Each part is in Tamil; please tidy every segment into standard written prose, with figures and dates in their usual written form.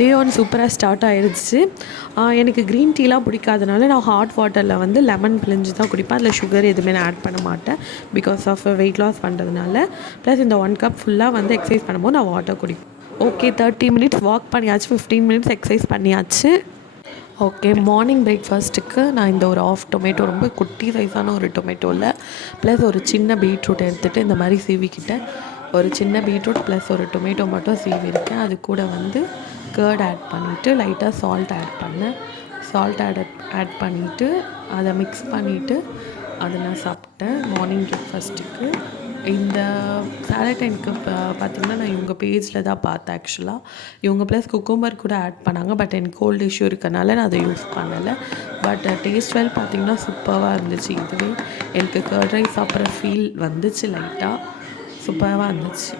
டே ஒன் சூப்பராக ஸ்டார்ட் ஆகிடுச்சு. எனக்கு க்ரீன் டீலாம் பிடிக்காதனால நான் ஹாட் வாட்டரில் வந்து லெமன் பிழிஞ்சு தான் குடிப்பேன். அதில் சுகர் எதுவுமே நான் ஆட் பண்ண மாட்டேன். பிகாஸ் ஆஃப் வெயிட் லாஸ் பண்ணுறதுனால. ப்ளஸ் இந்த 1 கப் ஃபுல்லாக வந்து எக்ஸசைஸ் பண்ணும்போது நான் வாட்டர் குடிப்பேன். ஓகே, 30 மினிட்ஸ் வாக் பண்ணியாச்சு, 15 மினிட்ஸ் எக்ஸசைஸ் பண்ணியாச்சு. ஓகே, மார்னிங் பிரேக்ஃபாஸ்ட்டுக்கு நான் இந்த ஒரு ஆஃப் டொமேட்டோ, ரொம்ப குட்டி சைஸான ஒரு டொமேட்டோவில் ப்ளஸ் ஒரு சின்ன பீட்ரூட் எடுத்துகிட்டு இந்த மாதிரி சீவிக்கிட்டேன். ஒரு சின்ன பீட்ரூட் ப்ளஸ் ஒரு டொமேட்டோ மட்டும் சீவிருக்கேன். அது கூட வந்து கர்ட் ஆட் பண்ணிவிட்டு லைட்டாக சால்ட் ஆட் பண்ணேன். சால்ட் ஆட் பண்ணிவிட்டு அதை மிக்ஸ் பண்ணிவிட்டு அதை நான் சாப்பிட்டேன் மார்னிங் பிரேக்ஃபாஸ்ட்டுக்கு. இந்த சாலட் எனக்கு பார்த்திங்கன்னா நான் இவங்க பேஜில் தான் பார்த்தேன். ஆக்சுவலாக இவங்க ப்ளஸ் குக்கும்பர் கூட ஆட் பண்ணாங்க. பட் எனக்கு கோல்டு இஷ்யூ இருக்கனால நான் அதை யூஸ் பண்ணலை. பட் டேஸ்ட் வெல் பார்த்திங்கன்னா சூப்பராக இருந்துச்சு. இதுவே எனக்கு கர்ட் ரைஸ் சாப்பிட்ற ஃபீல் வந்துச்சு, லைட்டாக சூப்பராக இருந்துச்சு.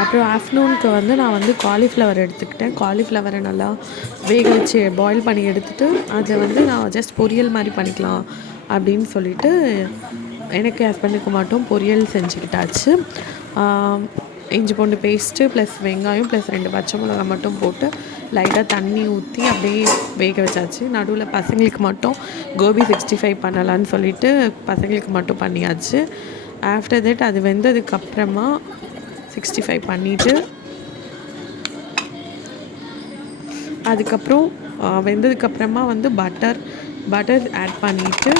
அப்புறம் ஆஃப்டர்நூனுக்கு வந்து நான் வந்து காலிஃப்ளவர் எடுத்துக்கிட்டேன். காலிஃப்ளவரை நல்லா வேக வச்சு பாயில் பண்ணி எடுத்துகிட்டு அதை வந்து நான் ஜஸ்ட் பொரியல் மாதிரி பண்ணிக்கலாம் அப்படின்னு சொல்லிவிட்டு எனக்கு ஹஸ்பண்டுக்கு மட்டும் பொரியல் செஞ்சுக்கிட்டாச்சு. இஞ்சி பூண்டு பேஸ்ட்டு ப்ளஸ் வெங்காயம் ப்ளஸ் 2 பச்சை மிளகா மட்டும் போட்டு லைட்டாக தண்ணி ஊற்றி அப்படியே வேக வச்சாச்சு. நடுவில் பசங்களுக்கு மட்டும் கோபி 65 பண்ணலான்னு சொல்லிவிட்டு பசங்களுக்கு மட்டும் பண்ணியாச்சு. ஆஃப்டர் தட் அது வெந்ததுக்கப்புறமா 65 பண்ணிவிட்டு அதுக்கப்புறம் வெந்ததுக்கப்புறமா வந்து பட்டர் ஆட் பண்ணிவிட்டு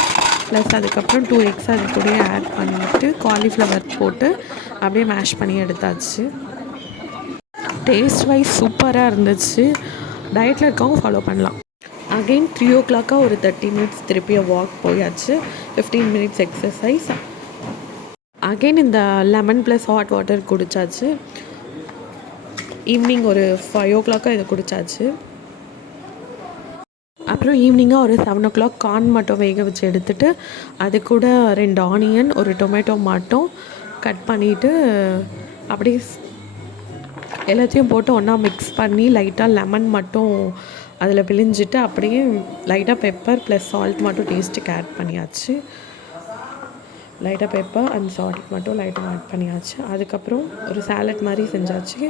ப்ளஸ் அதுக்கப்புறம் 2 எக்ஸ் அது கூட ஆட் பண்ணிவிட்டு காலிஃப்ளவர் போட்டு அப்படியே மேஷ் பண்ணி எடுத்தாச்சு. டேஸ்ட் வைஸ் சூப்பராக இருந்துச்சு. டயட்டில் இருக்கவங்க ஃபாலோ பண்ணலாம். அகெயின் 3 o'clock ஒரு 30 மினிட்ஸ் திருப்பி வாக் போயாச்சு. 15 மினிட்ஸ் எக்ஸசைஸ். அகெயின் இந்த லெமன் ப்ளஸ் ஹாட் வாட்டர் குடித்தாச்சு. ஈவினிங் ஒரு 5 o'clock இதை குடித்தாச்சு. அப்புறம் ஈவினிங்காக ஒரு 7 o'clock கார்ன் மட்டும் வேக வச்சு எடுத்துகிட்டு அது கூட 2 ஆனியன் ஒரு டொமேட்டோ மட்டும் கட் பண்ணிவிட்டு அப்படியே எல்லாத்தையும் போட்டு ஒன்றா மிக்ஸ் பண்ணி லைட்டாக லெமன் மட்டும் அதில் பிழிஞ்சிட்டு அப்படியே லைட்டாக பெப்பர் ப்ளஸ் சால்ட் மட்டும் டேஸ்ட்டுக்கு ஆட் பண்ணியாச்சு. லைட்டாக பெப்பர் அண்ட் சால்ட் மட்டும் லைட்டாக ஆட் பண்ணியாச்சு. அதுக்கப்புறம் ஒரு சாலட் மாதிரி செஞ்சாச்சு.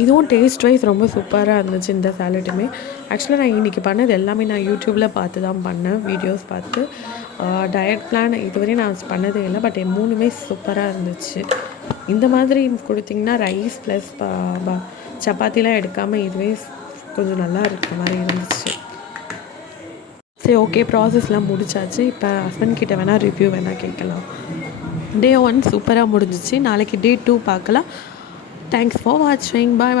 இதுவும் டேஸ்ட் வைஸ் ரொம்ப சூப்பராக இருந்துச்சு இந்த சாலட்டுமே. ஆக்சுவலாக நான் இன்றைக்கி பண்ணது எல்லாமே நான் யூடியூப்பில் பார்த்து தான் பண்ணேன், வீடியோஸ் பார்த்து. டயட் பிளான் இதுவரையும் நான் பண்ணதே இல்லை. பட் 3மே சூப்பராக இருந்துச்சு. இந்த மாதிரி கொடுத்திங்கன்னா ரைஸ் ப்ளஸ் சப்பாத்திலாம் எடுக்காமல் இதுவே கொஞ்சம் நல்லா இருக்கிற மாதிரி இருந்துச்சு. சரி, ஓகே, ப்ராசஸ்லாம் முடிச்சாச்சு. இப்போ ஹஸ்பண்ட் கிட்ட வேணால் ரிவ்யூ வேணால் கேட்கலாம். டே 1 சூப்பராக முடிஞ்சிச்சு. நாளைக்கு டே 2 பார்க்கலாம். தேங்க்ஸ் ஃபார் வாட்சிங். பாய்.